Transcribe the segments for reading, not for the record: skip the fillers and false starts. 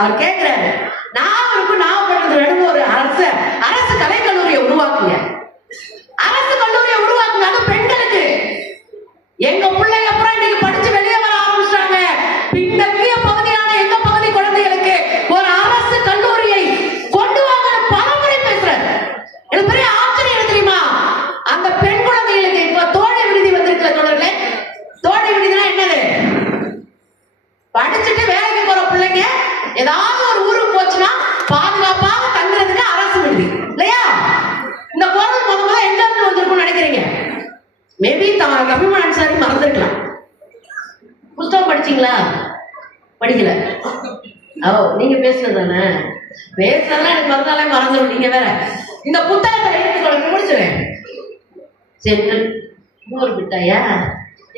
அவர் கேட்கிறாரு, நாகூருக்கு நாகப்பட்டினத்துல ஒரு அரசு கலைக்கல்லூரியை உருவாக்குங்க, அரசு கல்லூரியை உருவாக்குங்க, அது பெண்களுக்கு. எங்க பிள்ளைங்க அப்புறம் இன்னைக்கு படிச்சு வெளியே வர ஆரம்பிச்சாங்க. பின்னக்கிய பகுதியான எங்க பகுதி குழந்தைகளுக்கு ஒரு அரசு கல்லூரியை கொண்டு வாங்க பலமுறை பேசுறாரு. எனக்கு பெரிய ஆச்சரியம் தெரியுமா? அந்த பெண் குழந்தைகளுக்கு இப்ப தோழி விடுதி வந்திருக்கிற தொடர்களே, தோழி விடுதினா என்னது? படிச்சுட்டு வேலைக்கு போற பிள்ளைங்க ஏதாவது ஒரு ஊருக்கு போச்சுன்னா பாதுகாப்பாக தங்குறதுக்கு அரசு விடுதி இல்லையா? இந்த பொருள் முதல்ல எங்க இருந்து வந்திருக்கும்னு நினைக்கிறீங்க? மேபி கவிமன் அன்சாரி மறந்துருக்கலாம். புத்தகம் படிச்சீங்களா? படிக்கல. ஓ, நீங்க பேசுறது தானே? பேசுறதுலாம் எனக்கு மறந்தாலே மறந்துடும். நீங்க வேற இந்த புத்தகத்தை எடுத்துக்கொள்ள முடிச்சுவேன். சரி, ஊர் விட்டாயா?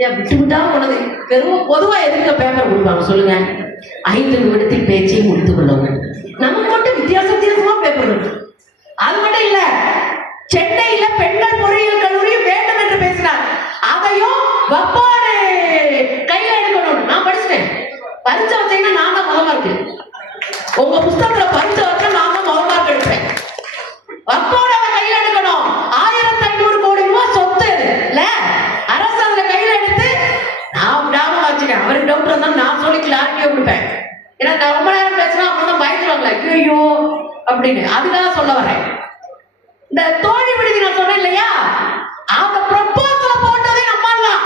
ஏன் விட்டு விட்டா போனது? பெரும் பொதுவா எதுக்கு பேப்பர் கொடுப்பாங்க சொல்லுங்க? 5 நிமிடத்தில் பேச்சை முடித்துக் கொள்ளுங்க. நமக்கு மட்டும் வித்தியாசமா பேப்பர் இருக்கு. அது மட்டும் இல்ல, சென்னையில பெண்கள் பொறியியல் கல்லூரி வேண்டும் என்று பேசினார். அதையும் வப்பாடு கையில எடுக்கணும். நான் படிச்சுட்டேன். பரிச்சை வச்சீங்கன்னா நான் தான் முதல் மார்க். உங்க புத்தகத்துல பரிச்சை வச்சா நான் தான் முதல் மார்க் எடுப்பேன். வப்பாடு அதை கையில எடுக்கணும். 1500 கோடி ரூபாய் சொத்து இல்ல, அரசு அதுல கையில எடுத்து நான் விடாம வச்சுக்கேன். அவருக்கு டவுட் வந்தா நான் சொல்லி கிளாரிட்டியா கொடுப்பேன். ஏன்னா நான் ரொம்ப நேரம் பேசினா அப்பதான் பயந்துருவாங்களே ஐயோ அப்படின்னு. அதுக்காக சொல்ல வரேன். இந்த தோழி விடுதி நான் சொன்னேன் இல்லையா, அந்த ப்ரொபோசல போட்டதே நம்மால் தான்.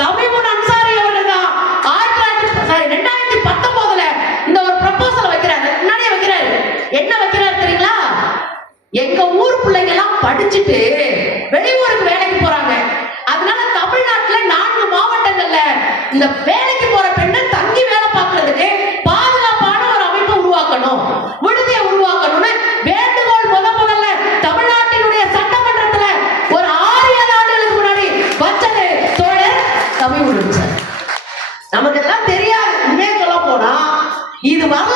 கவிமன் அன்சாரி அவர்கள் தான் 2019ல இந்த ஒரு ப்ரொபோசல் வைக்கிறாரு. முன்னாடியே வைக்கிறாரு. என்ன வைக்கிறாரு தெரியுங்களா? எங்க ஊர் பிள்ளைங்க எல்லாம் படிச்சுட்டு வெளியூருக்கு வேலைக்கு போறாங்க. அதனால தமிழ்நாட்டுல 4 மாவட்டங்கள்ல இந்த வேலைக்கு போற பெண்கள் தங்கி வேலை பார்க்கறதுக்கு பாதுகாப்பான ஒரு அமைப்பை உருவாக்கணும், விடுதியை உருவாக்கணும்னு வேண்டுகோள் முதல்ல தமிழ்நாட்டினுடைய சட்டமன்றத்துல ஒரு 6-7 ஆண்டுகளுக்கு முன்னாடி வச்சது தோழர் கவிமன். நமக்கு எல்லாம் தெரியாது. உண்மையை சொல்ல போனா இது வரல